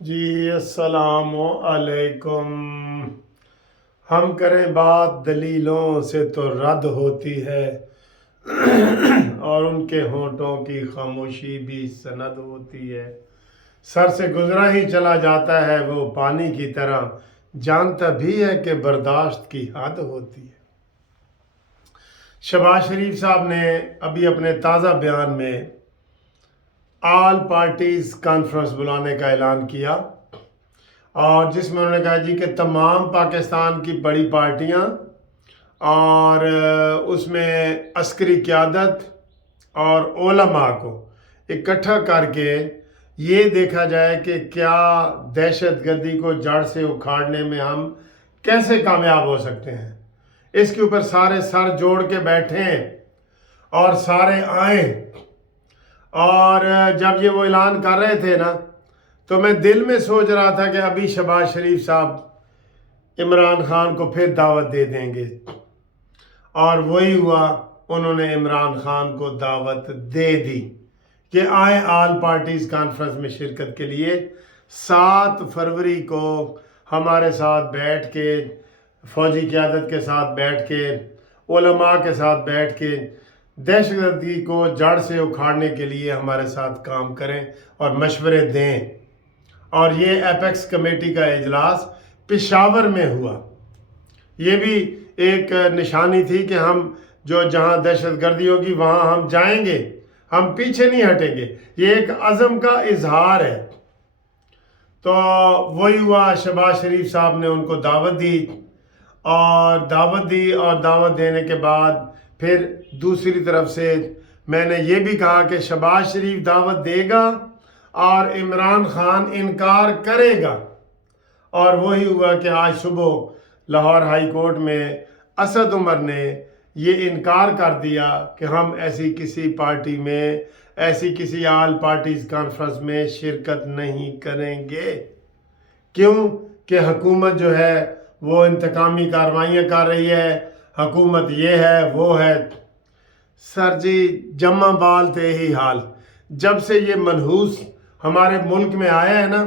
جی السلام علیکم۔ ہم کریں بات دلیلوں سے تو رد ہوتی ہے اور ان کے ہونٹوں کی خاموشی بھی سند ہوتی ہے۔ سر سے گزرا ہی چلا جاتا ہے وہ پانی کی طرح، جانتا بھی ہے کہ برداشت کی حد ہوتی ہے۔ شہباز شریف صاحب نے ابھی اپنے تازہ بیان میں آل پارٹیز کانفرنس بلانے کا اعلان کیا، اور جس میں انہوں نے کہا جی کہ تمام پاکستان کی بڑی پارٹیاں اور اس میں عسکری قیادت اور علماء کو اکٹھا کر کے یہ دیکھا جائے کہ کیا دہشت گردی کو جڑ سے اکھاڑنے میں ہم کیسے کامیاب ہو سکتے ہیں۔ اس کے اوپر سارے سر جوڑ کے بیٹھیں اور سارے آئیں۔ اور جب یہ وہ اعلان کر رہے تھے نا، تو میں دل میں سوچ رہا تھا کہ ابھی شہباز شریف صاحب عمران خان کو پھر دعوت دے دیں گے، اور وہی ہوا، انہوں نے عمران خان کو دعوت دے دی کہ آئیں آل پارٹیز کانفرنس میں شرکت کے لیے۔ 7 فروری کو ہمارے ساتھ بیٹھ کے، فوجی قیادت کے ساتھ بیٹھ کے، علماء کے ساتھ بیٹھ کے دہشت گردی کو جڑ سے اکھاڑنے کے لیے ہمارے ساتھ کام کریں اور مشورے دیں۔ اور یہ ایپیکس کمیٹی کا اجلاس پشاور میں ہوا۔ یہ بھی ایک نشانی تھی کہ ہم جہاں دہشت گردی ہوگی وہاں ہم جائیں گے، ہم پیچھے نہیں ہٹیں گے۔ یہ ایک عزم کا اظہار ہے۔ تو وہی ہوا، شہباز شریف صاحب نے ان کو دعوت دی، اور دعوت دینے کے بعد پھر دوسری طرف سے میں نے یہ بھی کہا کہ شہباز شریف دعوت دے گا اور عمران خان انکار کرے گا۔ اور وہی ہوا کہ آج صبح لاہور ہائی کورٹ میں اسد عمر نے یہ انکار کر دیا کہ ہم ایسی کسی پارٹی میں، ایسی کسی آل پارٹیز کانفرنس میں شرکت نہیں کریں گے۔ کیوں کہ حکومت جو ہے وہ انتقامی کارروائیاں کر رہی ہے، حکومت یہ ہے وہ ہے۔ سر جی، جمع بال تے ہی حال، جب سے یہ منحوس ہمارے ملک میں آیا ہے نا،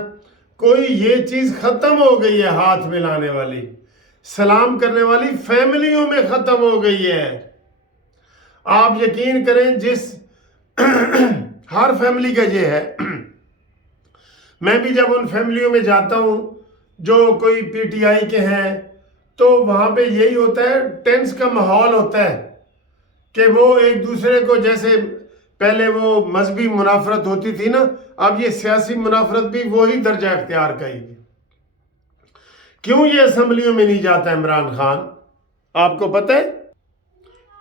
کوئی یہ چیز ختم ہو گئی ہے، ہاتھ ملانے والی، سلام کرنے والی فیملیوں میں ختم ہو گئی ہے۔ آپ یقین کریں، جس ہر فیملی کا یہ ہے۔ میں بھی جب ان فیملیوں میں جاتا ہوں جو کوئی پی ٹی آئی کے ہیں، تو وہاں پہ یہی ہوتا ہے، ٹینس کا ماحول ہوتا ہے کہ وہ ایک دوسرے کو، جیسے پہلے وہ مذہبی منافرت ہوتی تھی نا، اب یہ سیاسی منافرت بھی وہی درجہ اختیار کرے گی۔ کیوں یہ اسمبلیوں میں نہیں جاتا عمران خان؟ آپ کو پتہ ہے؟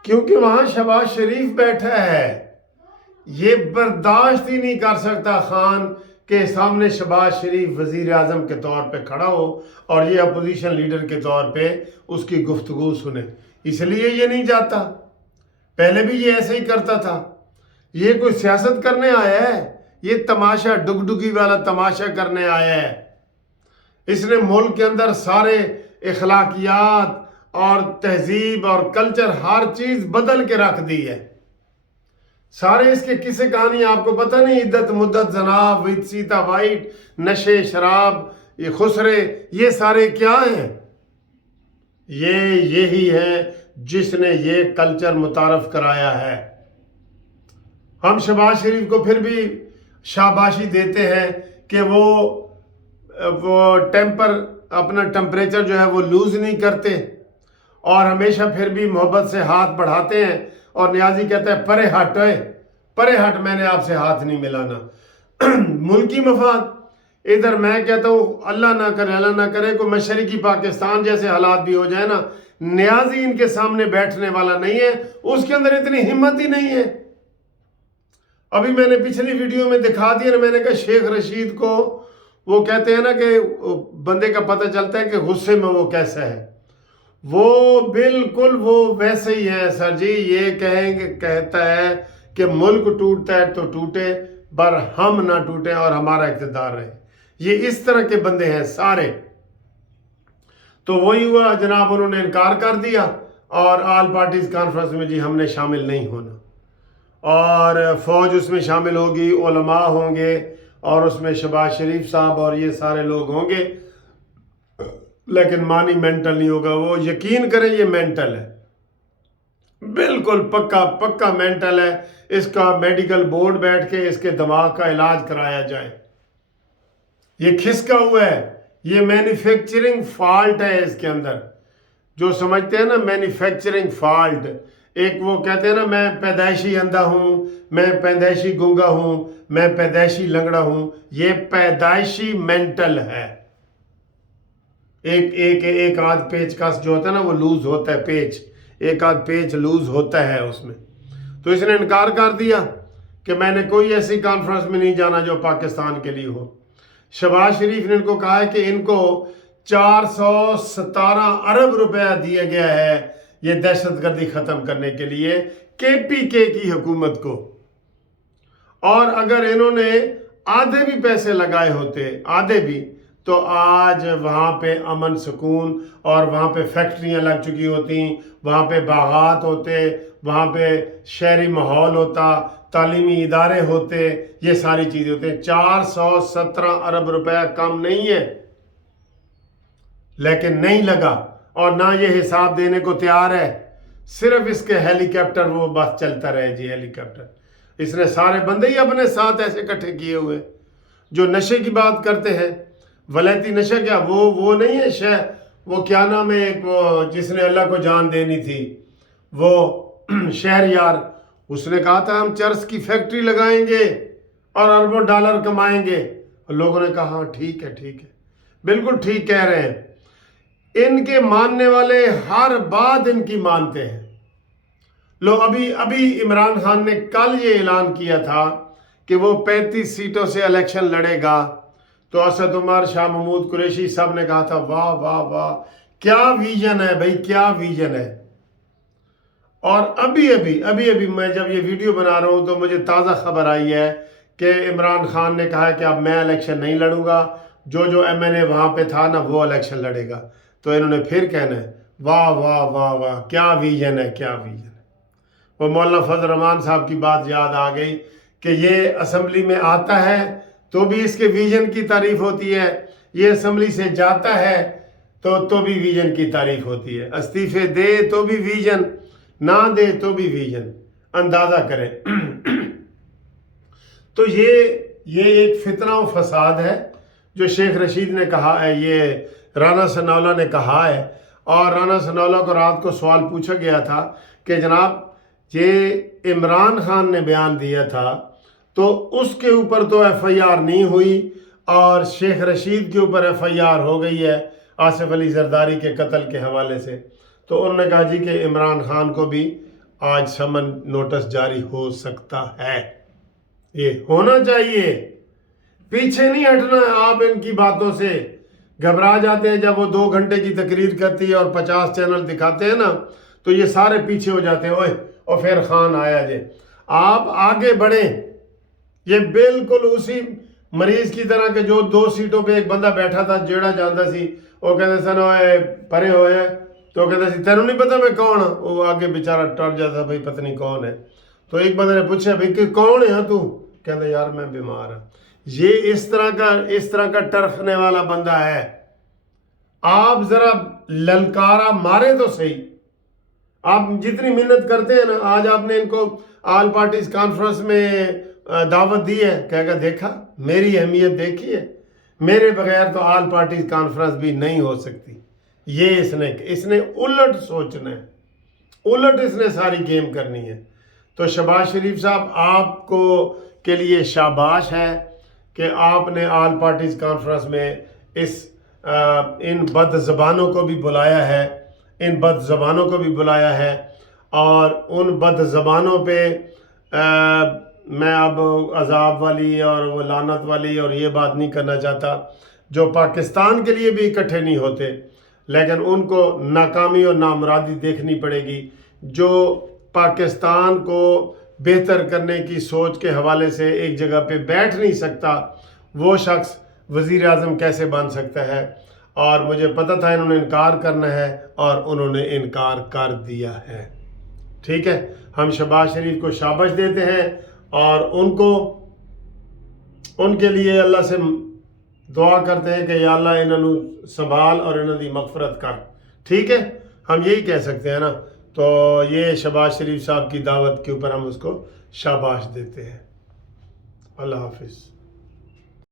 کیونکہ وہاں شہباز شریف بیٹھا ہے۔ یہ برداشت ہی نہیں کر سکتا خان کے سامنے شہباز شریف وزیر اعظم کے طور پہ کھڑا ہو اور یہ اپوزیشن لیڈر کے طور پہ اس کی گفتگو سنے، اس لیے یہ نہیں جاتا۔ پہلے بھی یہ ایسے ہی کرتا تھا۔ یہ کوئی سیاست کرنے آیا ہے؟ یہ تماشا، ڈگڈگی والا تماشا کرنے آیا ہے۔ اس نے ملک کے اندر سارے اخلاقیات اور تہذیب اور کلچر، ہر چیز بدل کے رکھ دی ہے۔ سارے اس کے قصے کہانی آپ کو پتہ نہیں، عدت مدت جناب، وت سیتا وائٹ، نشے شراب، یہ خسرے، یہ سارے کیا ہیں؟ یہی ہے جس نے یہ کلچر متعارف کرایا ہے۔ ہم شہباز شریف کو پھر بھی شاباشی دیتے ہیں کہ وہ اپنا ٹمپریچر جو ہے وہ لوز نہیں کرتے، اور ہمیشہ پھر بھی محبت سے ہاتھ بڑھاتے ہیں۔ اور نیازی کہتا ہے پرے ہٹ، میں نے آپ سے ہاتھ نہیں ملانا۔ ملکی مفاد ادھر، میں کہتا ہوں اللہ نہ کرے کوئی مشرقی پاکستان جیسے حالات بھی ہو جائے نا، نیازی ان کے سامنے بیٹھنے والا نہیں ہے، اس کے اندر اتنی ہمت ہی نہیں ہے۔ ابھی میں نے پچھلی ویڈیو میں دکھا دیا نا، میں نے کہا شیخ رشید کو وہ کہتے ہیں نا کہ بندے کا پتہ چلتا ہے کہ غصے میں وہ کیسا ہے، وہ بالکل وہ ویسے ہی ہے۔ سر جی، یہ کہتا ہے کہ ملک ٹوٹتا ہے تو ٹوٹے، پر ہم نہ ٹوٹیں اور ہمارا اقتدار رہے۔ یہ اس طرح کے بندے ہیں سارے۔ تو وہی ہوا جناب، انہوں نے انکار کر دیا، اور آل پارٹیز کانفرنس میں جی ہم نے شامل نہیں ہونا، اور فوج اس میں شامل ہوگی، علماء ہوں گے، اور اس میں شہباز شریف صاحب اور یہ سارے لوگ ہوں گے، لیکن مانی مینٹل نہیں ہوگا. وہ یقین کریں یہ مینٹل ہے، بالکل پکا پکا مینٹل ہے. اس کا میڈیکل بورڈ بیٹھ کے اس کے دماغ کا علاج کرایا جائے. یہ کھسکا ہوا ہے، یہ مینوفیکچرنگ فالٹ ہے اس کے اندر. جو سمجھتے ہیں نا مینوفیکچرنگ فالٹ، ایک وہ کہتے ہیں نا میں پیدائشی اندھا ہوں، میں پیدائشی گنگا ہوں، میں پیدائشی لنگڑا ہوں. یہ پیدائشی مینٹل ہے. ایک آدھ پیچ کس جو ہوتا ہے نا وہ لوز ہوتا ہے، ایک آدھ پیچ لوز ہوتا ہے اس میں. تو اس نے انکار کر دیا کہ میں نے کوئی ایسی کانفرنس میں نہیں جانا جو پاکستان کے لیے ہو. شہباز شریف نے ان کو کہا ہے کہ ان کو 417 ارب روپیہ دیا گیا ہے یہ دہشت گردی ختم کرنے کے لیے KPK کی حکومت کو. اور اگر انہوں نے آدھے بھی پیسے لگائے ہوتے، آدھے بھی، تو آج وہاں پہ امن سکون اور وہاں پہ فیکٹریاں لگ چکی ہوتی، وہاں پہ باغات ہوتے، وہاں پہ شہری ماحول ہوتا، تعلیمی ادارے ہوتے، یہ ساری چیزیں ہوتے ہیں. 417 ارب روپیہ کم نہیں ہے، لیکن نہیں لگا اور نہ یہ حساب دینے کو تیار ہے. صرف اس کے ہیلی کاپٹر وہ بس چلتا رہے جی ہیلی کاپٹر. اس نے سارے بندے ہی اپنے ساتھ ایسے اکٹھے کیے ہوئے جو نشے کی بات کرتے ہیں. ولیتی نشہ کیا وہ نہیں ہے وہ کیا نام ہے ایک وہ جس نے اللہ کو جان دینی تھی، وہ شہریار، اس نے کہا تھا ہم چرس کی فیکٹری لگائیں گے اور اربوں ڈالر کمائیں گے. لوگوں نے کہا ہاں ٹھیک ہے بالکل ٹھیک کہہ رہے ہیں. ان کے ماننے والے ہر بات ان کی مانتے ہیں. لو ابھی عمران خان نے کل یہ اعلان کیا تھا کہ وہ 35 سیٹوں سے الیکشن لڑے گا، تو اسد عمر، شاہ محمود قریشی سب نے کہا تھا واہ واہ واہ کیا ویژن ہے بھائی، کیا ویژن ہے. اور ابھی میں جب یہ ویڈیو بنا رہا ہوں تو مجھے تازہ خبر آئی ہے کہ عمران خان نے کہا ہے کہ اب میں الیکشن نہیں لڑوں گا، جو MNA وہاں پہ تھا نا وہ الیکشن لڑے گا. تو انہوں نے پھر کہنا ہے واہ واہ واہ واہ کیا ویژن ہے، کیا ویژن ہے. وہ مولانا فضل الرحمان صاحب کی بات یاد آ گئی کہ یہ اسمبلی میں آتا ہے تو بھی اس کے ویژن کی تعریف ہوتی ہے، یہ اسمبلی سے جاتا ہے تو بھی ویژن کی تعریف ہوتی ہے. استعفے دے تو بھی ویژن، نہ دے تو بھی ویژن. اندازہ کریں. تو یہ ایک فتنہ و فساد ہے جو شیخ رشید نے کہا ہے، یہ رانا ثناءاللہ نے کہا ہے. اور رانا ثناءاللہ کو رات کو سوال پوچھا گیا تھا کہ جناب یہ عمران خان نے بیان دیا تھا تو اس کے اوپر تو FIR نہیں ہوئی اور شیخ رشید کے اوپر FIR ہو گئی ہے آصف علی زرداری کے قتل کے حوالے سے. تو انہوں نے کہا جی کہ عمران خان کو بھی آج سمن نوٹس جاری ہو سکتا ہے. یہ ہونا چاہیے، پیچھے نہیں ہٹنا. آپ ان کی باتوں سے گھبرا جاتے ہیں. جب وہ 2 گھنٹے کی تقریر کرتی ہے اور 50 چینل دکھاتے ہیں نا تو یہ سارے پیچھے ہو جاتے ہیں. اوئے اور پھر خان آیا جے. آپ آگے بڑھیں. یہ بالکل اسی مریض کی طرح کہ جو 2 سیٹوں پہ ایک بندہ بیٹھا تھا جیڑا جانتا سی، وہ کہتے سن اوئے پرے ہوئے، تو کہتا سی تینوں نہیں پتا میں کون ہوں. وہ آگے بیچارہ ٹر جاتا بھائی پتہ نہیں کون ہے. تو ایک بندے نے پوچھا بھائی کہ کون ہے تو کہتا یار میں بیمار ہوں. یہ اس طرح کا ٹرکنے والا بندہ ہے. آپ ذرا للکارا مارے تو صحیح. آپ جتنی محنت کرتے ہیں نا، آج آپ نے ان کو آل پارٹیز کانفرنس میں دعوت دی ہے، کہے گا دیکھا میری اہمیت دیکھی ہے، میرے بغیر تو آل پارٹیز کانفرنس بھی نہیں ہو سکتی. یہ اس نے الٹ سوچنا ہے، الٹ اس نے ساری گیم کرنی ہے. تو شہباز شریف صاحب آپ کو کے لیے شاباش ہے کہ آپ نے آل پارٹیز کانفرنس میں ان بد زبانوں کو بھی بلایا ہے، اور ان بد زبانوں پہ میں اب عذاب والی اور وہ لعنت والی اور یہ بات نہیں کرنا چاہتا، جو پاکستان کے لیے بھی اکٹھے نہیں ہوتے، لیکن ان کو ناکامی اور نامرادی دیکھنی پڑے گی. جو پاکستان کو بہتر کرنے کی سوچ کے حوالے سے ایک جگہ پہ بیٹھ نہیں سکتا، وہ شخص وزیر اعظم کیسے بن سکتا ہے؟ اور مجھے پتہ تھا انہوں نے انکار کرنا ہے اور انہوں نے انکار کر دیا ہے. ٹھیک ہے، ہم شہباز شریف کو شاباش دیتے ہیں اور ان کو ان کے لیے اللہ سے دعا کرتے ہیں کہ یا اللہ انہوں نے سنبھال اور انہوں دی مغفرت کر. ٹھیک ہے، ہم یہی کہہ سکتے ہیں نا. تو یہ شہباز شریف صاحب کی دعوت کے اوپر ہم اس کو شاباش دیتے ہیں. اللہ حافظ.